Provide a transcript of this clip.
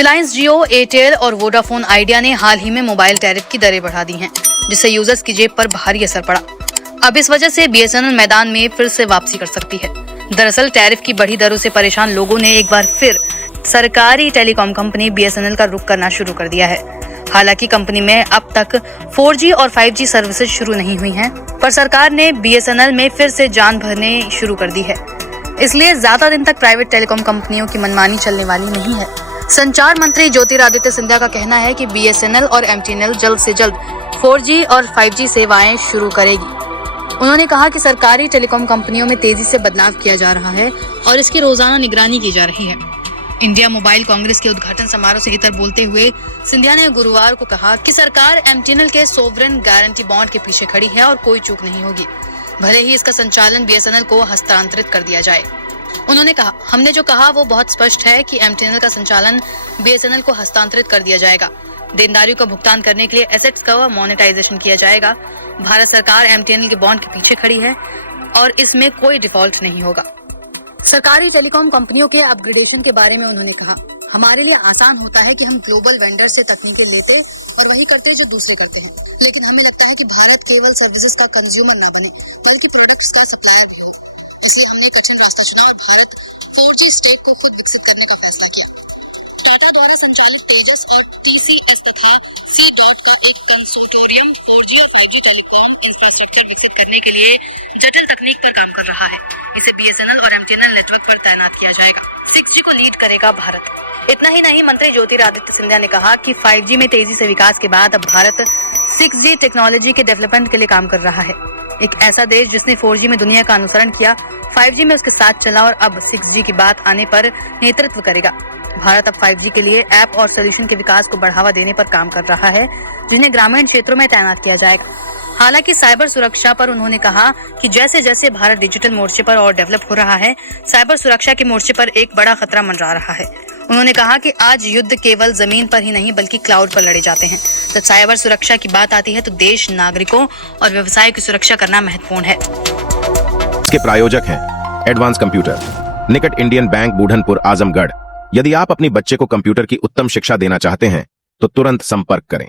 रिलायंस जियो, Airtel और Vodafone idea ने हाल ही में मोबाइल टैरिफ की दरें बढ़ा दी हैं, जिससे यूजर्स की जेब पर भारी असर पड़ा। अब इस वजह से बीएसएनएल मैदान में फिर से वापसी कर सकती है। दरअसल टैरिफ की बढ़ी दरों से परेशान लोगों ने एक बार फिर सरकारी टेलीकॉम कंपनी बीएसएनएल का रुख करना शुरू कर दिया है। हालांकि कंपनी में अब तक 4G और 5G सर्विसेज शुरू नहीं हुई हैं, पर सरकार ने बीएसएनएल में फिर से जान भरने शुरू कर दी है। इसलिए ज्यादा दिन तक प्राइवेट टेलीकॉम कंपनियों की मनमानी चलने वाली नहीं है। संचार मंत्री ज्योतिरादित्य सिंधिया का कहना है कि बीएसएनएल और एमटीएनएल जल्द से जल्द 4G और 5G सेवाएं शुरू करेगी। उन्होंने कहा कि सरकारी टेलीकॉम कंपनियों में तेजी से बदलाव किया जा रहा है और इसकी रोजाना निगरानी की जा रही है। इंडिया मोबाइल कांग्रेस के उद्घाटन समारोह से इतर बोलते हुए सिंधिया ने गुरुवार को कहा कि सरकार एमटीएनएल के सोवरेन गारंटी बॉन्ड के पीछे खड़ी है और कोई चूक नहीं होगी, भले ही इसका संचालन बीएसएनएल को हस्तांतरित कर दिया जाए। उन्होंने कहा, हमने जो कहा वो बहुत स्पष्ट है कि एमटीएनएल का संचालन बीएसएनएल को हस्तांतरित कर दिया जाएगा। देनदारियों का भुगतान करने के लिए एसेट्स का मोनेटाइजेशन किया जाएगा। भारत सरकार एमटीएनएल के बॉन्ड के पीछे खड़ी है और इसमें कोई डिफॉल्ट नहीं होगा। सरकारी टेलीकॉम कंपनियों के अपग्रेडेशन के बारे में उन्होंने कहा, हमारे लिए आसान होता है कि हम ग्लोबल वेंडर से तकनीकें लेते और वही करते जो दूसरे करते हैं, लेकिन हमें लगता है कि भारत केवल सर्विसेज का कंज्यूमर न बने बल्कि प्रोडक्ट्स का सप्लायर भी हो। इसलिए हमने कठिन रास्ता चुना और भारत 4G स्टेक को खुद विकसित करने का फैसला किया। टाटा द्वारा संचालित तेजस और TCS तथा C-DOT का एक कंसोर्टियम 4G और 5G टेलीकॉम इंफ्रास्ट्रक्चर विकसित करने के लिए जटिल तकनीक पर काम कर रहा है। इसे बीएसएनएल और एमटीएनएल नेटवर्क पर तैनात किया जाएगा। 6G को लीड करेगा भारत। इतना ही नहीं, मंत्री ज्योतिरादित्य सिंधिया ने कहा कि 5G में तेजी से विकास के बाद अब भारत 6G टेक्नोलॉजी के डेवलपमेंट के लिए काम कर रहा है। एक ऐसा देश जिसने 4G में दुनिया का अनुसरण किया, 5G में उसके साथ चला और अब 6G की बात आने पर नेतृत्व करेगा। भारत अब 5G के लिए ऐप और सॉल्यूशन के विकास को बढ़ावा देने पर काम कर रहा है, जिन्हें ग्रामीण क्षेत्रों में तैनात किया जाएगा। हालांकि साइबर सुरक्षा पर उन्होंने कहा कि जैसे जैसे भारत डिजिटल मोर्चे पर और डेवलप हो रहा है, साइबर सुरक्षा के मोर्चे पर एक बड़ा खतरा मंडरा रहा है। उन्होंने कहा कि आज युद्ध केवल जमीन पर ही नहीं बल्कि क्लाउड पर लड़े जाते हैं। जब साइबर सुरक्षा की बात आती है तो देश, नागरिकों और व्यवसाय की सुरक्षा करना महत्वपूर्ण है। इसके प्रायोजक हैं एडवांस कंप्यूटर, निकट इंडियन बैंक, बूढ़नपुर, आजमगढ़। यदि आप अपनी बच्चे को कंप्यूटर की उत्तम शिक्षा देना चाहते हैं तो तुरंत संपर्क करें।